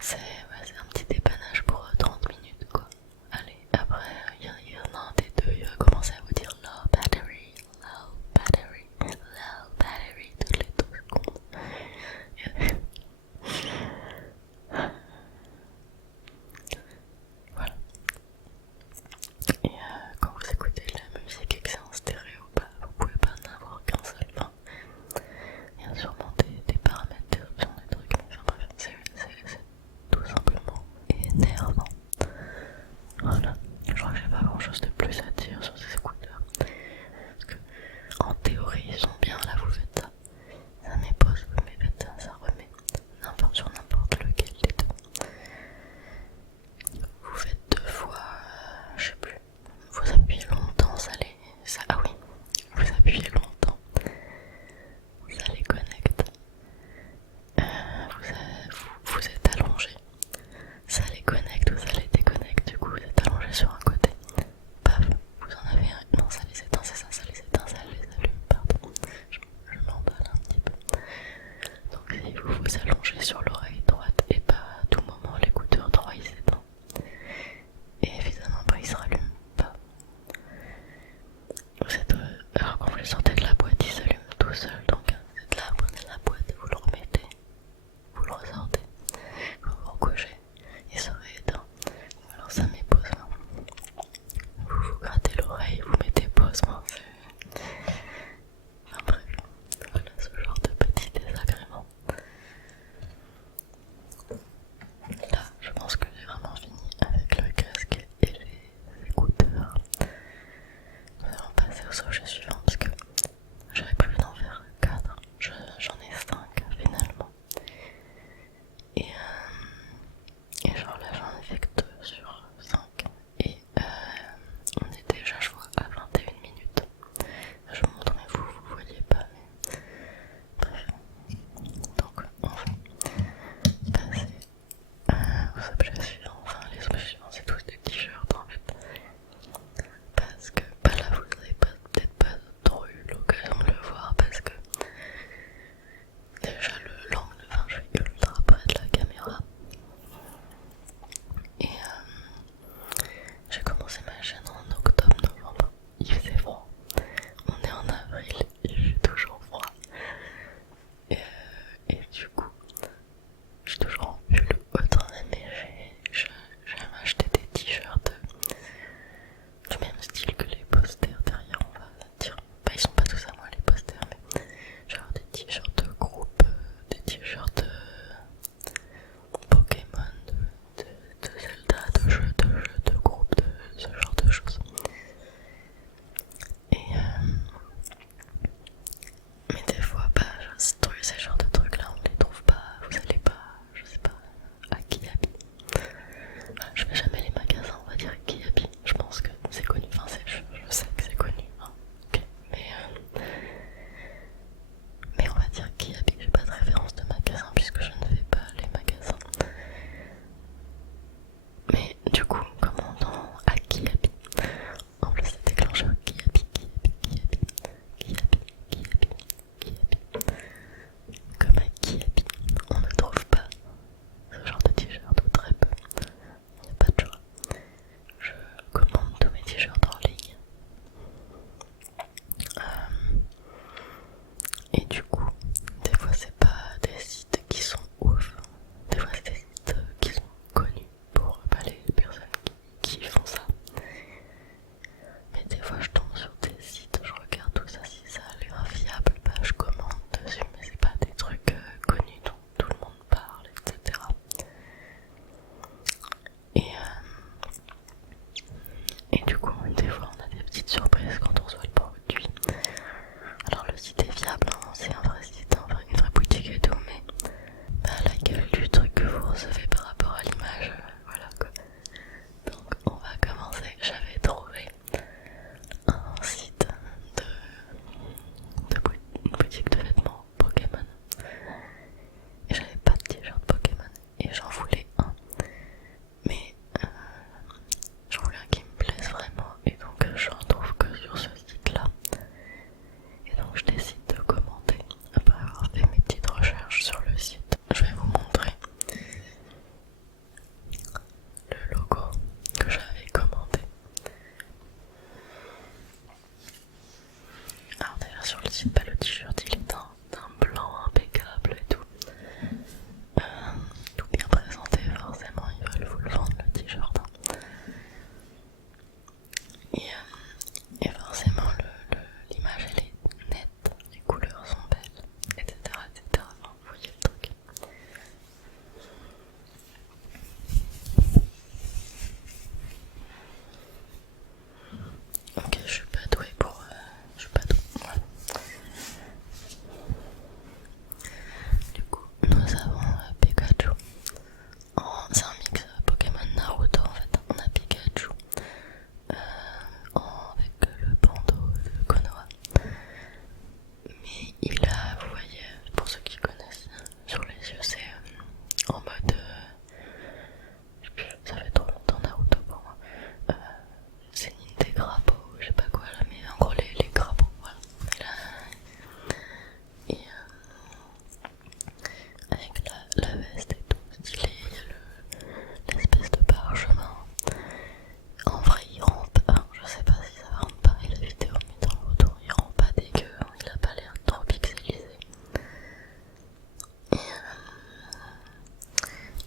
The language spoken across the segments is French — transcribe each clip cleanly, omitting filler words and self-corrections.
C'est un petit dépannage pour 30 minutes quoi. Allez, après il y en a un des deux, il va commencer à vous dire low battery, low battery, low battery toutes les 2 secondes. Voilà. Et quand vous écoutez la musique et que c'est en stéréo, bah, vous pouvez pas en avoir qu'un seul. Enfin, il y a sûrement des paramètres, des options, des trucs, mais enfin bref, c'est tout simplement énervant. Voilà, je crois que j'ai pas grand chose de plus à dire sur ces écouteurs. Parce que, en théorie, ils sont bien, là vous faites ça. Ça met pause, vous faites ça, ça remet. N'importe sur n'importe lequel des deux. Vous faites 2 fois, je sais plus. Vous appuyez longtemps, ah oui, vous appuyez longtemps. Ça les connecte. Vous êtes allongé. Ça les connecte ou ça les déconnecte. Du coup, vous êtes allongé sur un côté. Paf, vous en avez un. Non, ça les éteint, c'est ça, ça les éteint, ça les allume. Pardon, je m'emballe un petit peu. Donc, si vous vous allongez sur l'oreille droite, et pas à tout moment l'écouteur droit il s'éteint. Et évidemment, bah, il se rallume pas. Alors, quand vous le sortez de la boîte, il s'allume tout seul. Donc, vous êtes là, vous prenez la boîte, vous le remettez, vous le ressortez, vous vous recochez, il se rééteint. Alors, ça met pause. Vous vous grattez l'oreille, vous mettez pause. Enfin bref, voilà ce genre de petits désagréments. Là, je pense que j'ai vraiment fini avec le casque et les écouteurs. Nous allons passer au sujet suivant parce que j'avais prévu d'en faire 4. J'en ai 5 finalement. Et genre là j'en ai fait que 2 sur 5. Et on est déjà, je vois, à 21 minutes. Je vous montre, mais vous voyez pas. Mais... Bref. Donc on va passer aux objets suivants. Enfin, les objets suivants, c'est tous des t-shirts en fait. Parce que bah là, vous n'avez peut-être pas trop eu l'occasion de le voir. Parce que déjà, l'angle, enfin, je suis ultra près de la caméra.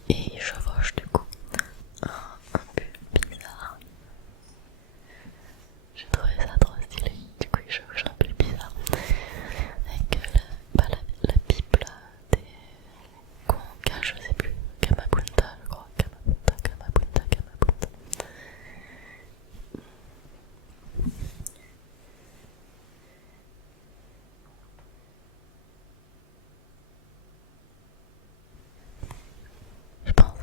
et il chevauche du coup un pull bizarre. J'ai trouvé ça trop stylé, du coup il chevauche un pull bizarre avec la pipe là des congas, je sais plus, Kamabunta je crois, Kamabunta. Je pense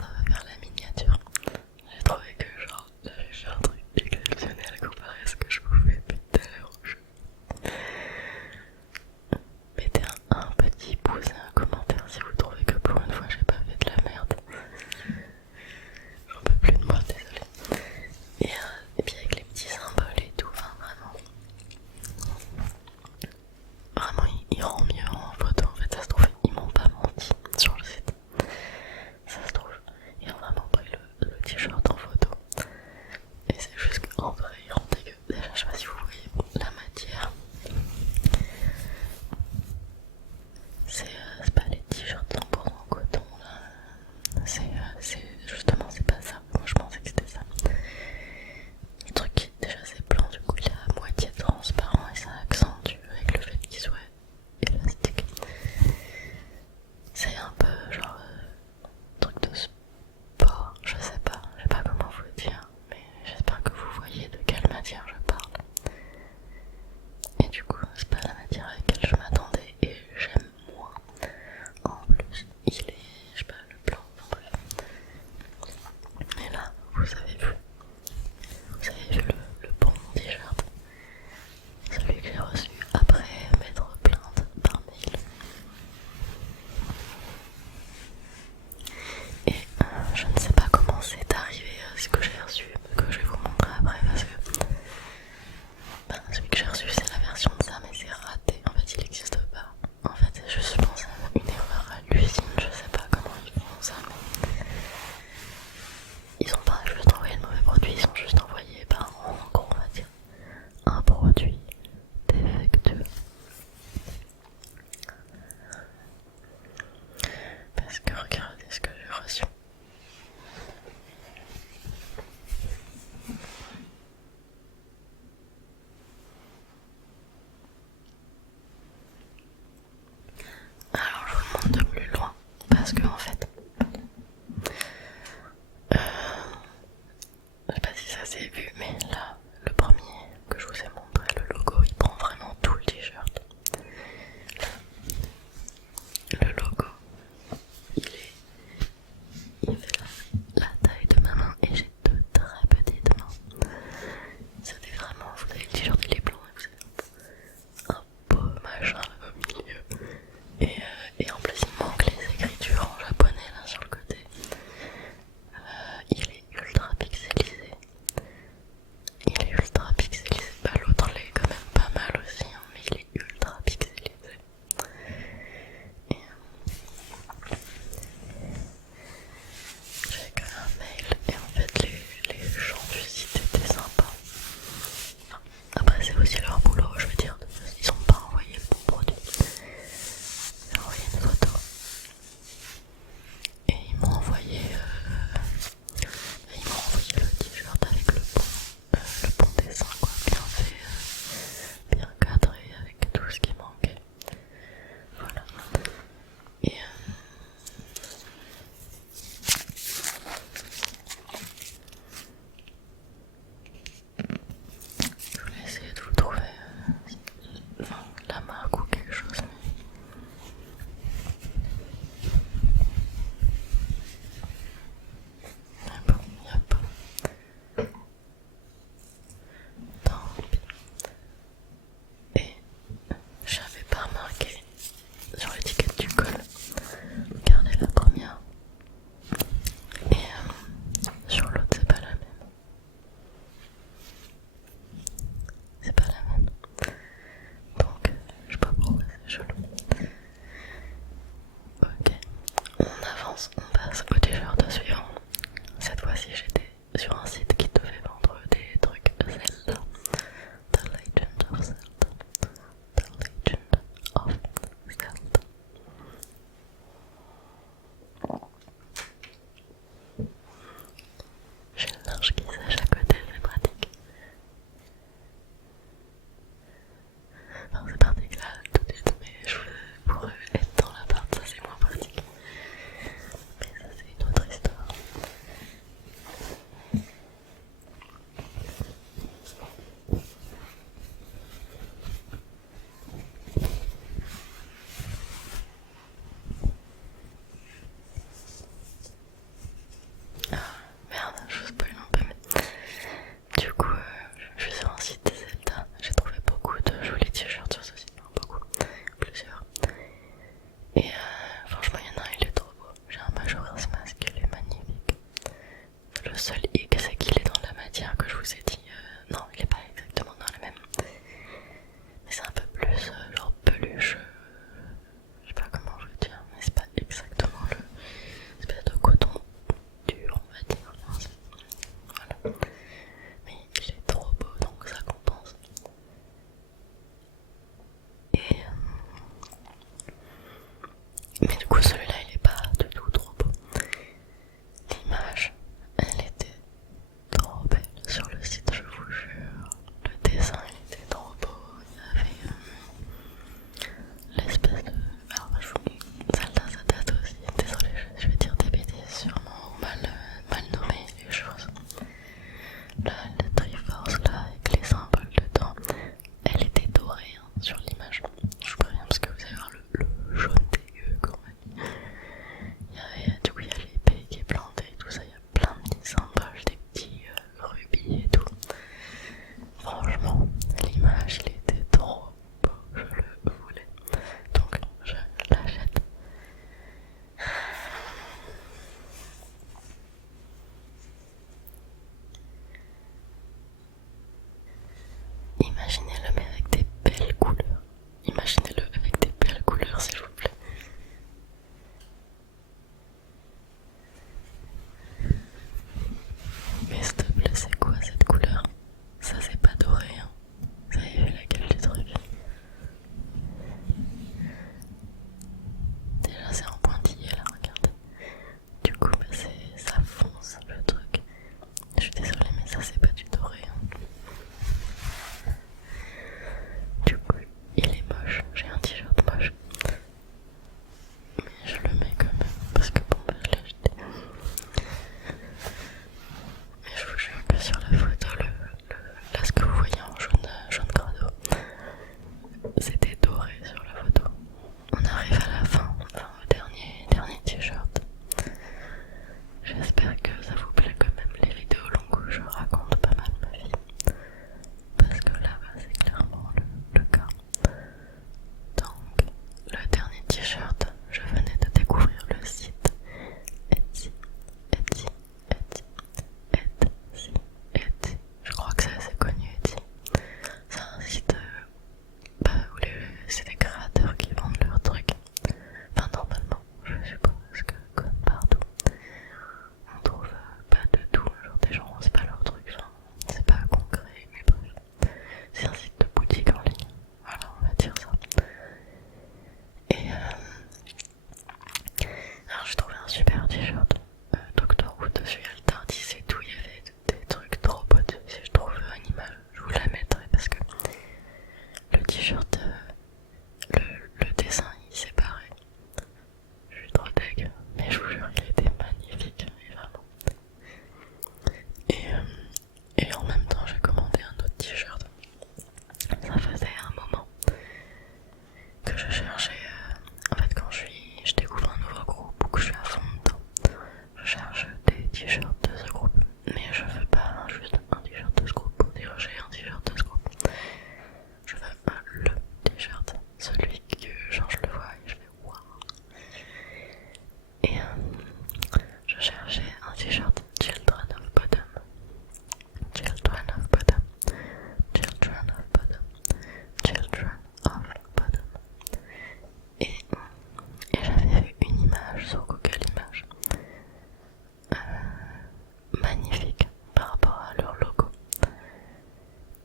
seul hic, c'est qu'il est dans la matière que je vous ai dit. Non, il est pas exactement dans la même. Mais c'est un peu plus genre peluche. Je sais pas comment je veux dire, mais c'est pas exactement le espèce de coton dur, on va dire. Voilà. Mais il est trop beau, donc ça compense. Et mais du coup celui-là il est pas du tout trop beau. L'image, elle était trop belle sur le site, je vous jure. Le dessin il était trop beau. Il y avait l'espèce de... Alors ça date aussi. Désolée, je vais dire des bêtises sûrement, mal nommer les choses. La Triforce là avec les symboles dedans, elle était dorée hein, sur l'image. Je vous préviens parce que vous allez voir le jaune dégueu quand même. Du coup il y a l'épée qui est plantée et tout ça, il y a plein de petits symboles, des petits rubis et tout. Franchement, l'image il était trop beau, je le voulais. Donc je l'achète. Imaginez-le mais avec des belles couleurs. Imaginez-le avec des belles couleurs s'il vous plaît. Mais s'il te plaît, c'est quoi cette couleur? Ça c'est pas doré hein. Vous avez vu la gueule du truc? Déjà c'est en pointillé là, regardez. Du coup bah, ça fonce le truc. Je suis désolée mais ça c'est pas du doré hein. Du coup il est moche, j'ai un t-shirt moche. Mais je le mets quand même parce que bon bah je l'ai acheté. Mais je vous jure que sur la photo, là ce que vous voyez en jaune crado, c'était doré sur la photo. On arrive à la fin, enfin au dernier t-shirt. J'espère que ça vous plaît quand même les vidéos longues où je raconte pas mal ma vie. Parce que là-bas c'est clairement le cas. Donc le dernier t-shirt, je venais de découvrir le site Etsy. Je crois que c'est assez connu Etsy. C'est un site où c'est des créateurs qui vendent leurs trucs. Enfin normalement, je suppose que comme partout, on trouve pas de tout. Genre des gens, c'est pas leur truc, enfin, c'est pas concret, mais bref. C'est un site de boutique en ligne. Voilà, on va dire ça. Et alors j'ai trouvé un super t-shirt Doctor Who dessus, il y a le Tardis et tout, il y avait des trucs trop beaux dessus. Si je trouve une image, je vous la mettrai parce que le t-shirt, le dessin il s'est barré. Je suis trop deg, mais je vous jure il était magnifique, et vraiment. Et en même temps j'ai commandé un autre t-shirt. Ça faisait un moment que je cherchais, en fait quand je découvre un nouveau groupe ou que je suis à fond dedans, je cherche des t-shirts de ce groupe, mais je veux pas juste un t-shirt de ce groupe pour dire j'ai un t-shirt de ce groupe. Je veux le t-shirt, celui que genre je le vois et je fais waouh. Et je cherchais un t-shirt Children of Bodom. Children of Bodom. Children of Bodom. Children of Bodom. Et j'avais vu une image sur Google Images magnifique par rapport à leur logo.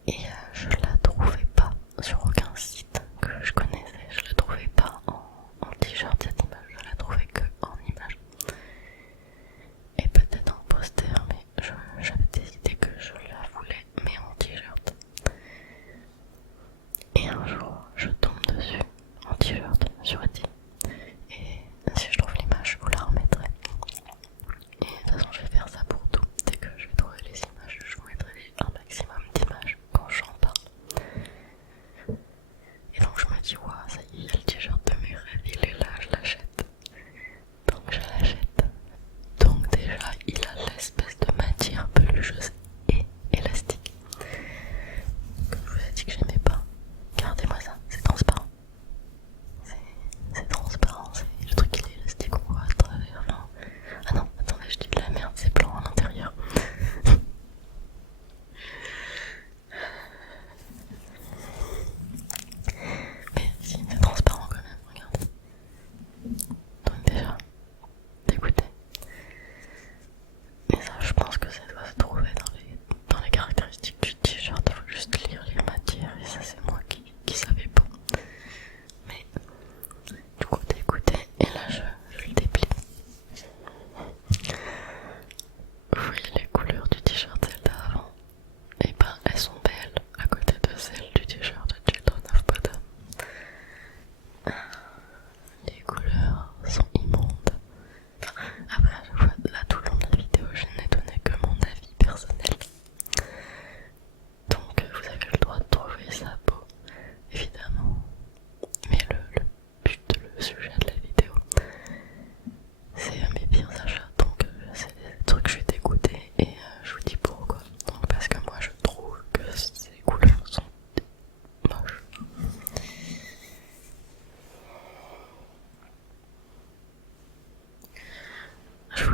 Et je la trouvais pas sur aucun site que je connaissais. Je la trouvais pas en t-shirt cette image. Je la trouvais que en image. Et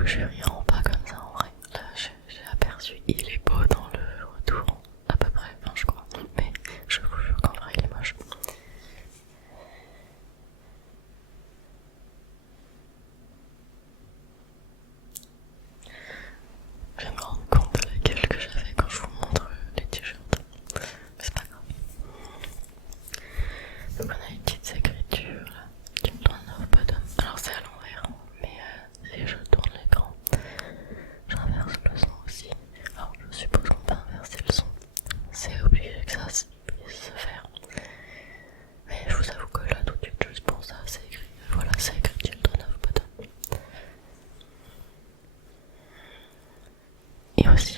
je suis vraiment pas comme ça en vrai. Là j'ai aperçu, il est beau dans le retour, à peu près, enfin je crois. Mais je vous jure qu'en vrai il est moche. Je me rends compte de la gueule que j'avais quand je vous montre les t-shirts. Mais c'est pas grave. Donc on a une petite écriture là, qui me donne Love Bottom. Alors c'est à l'envers, mais si je tourne l'écran, j'inverse le son aussi. Alors je suppose qu'on peut inverser le son. C'est obligé que ça puisse se faire. Mais je vous avoue que là tout de suite, juste pour ça, c'est écrit. Voilà, c'est écrit Children of Bottom. Et aussi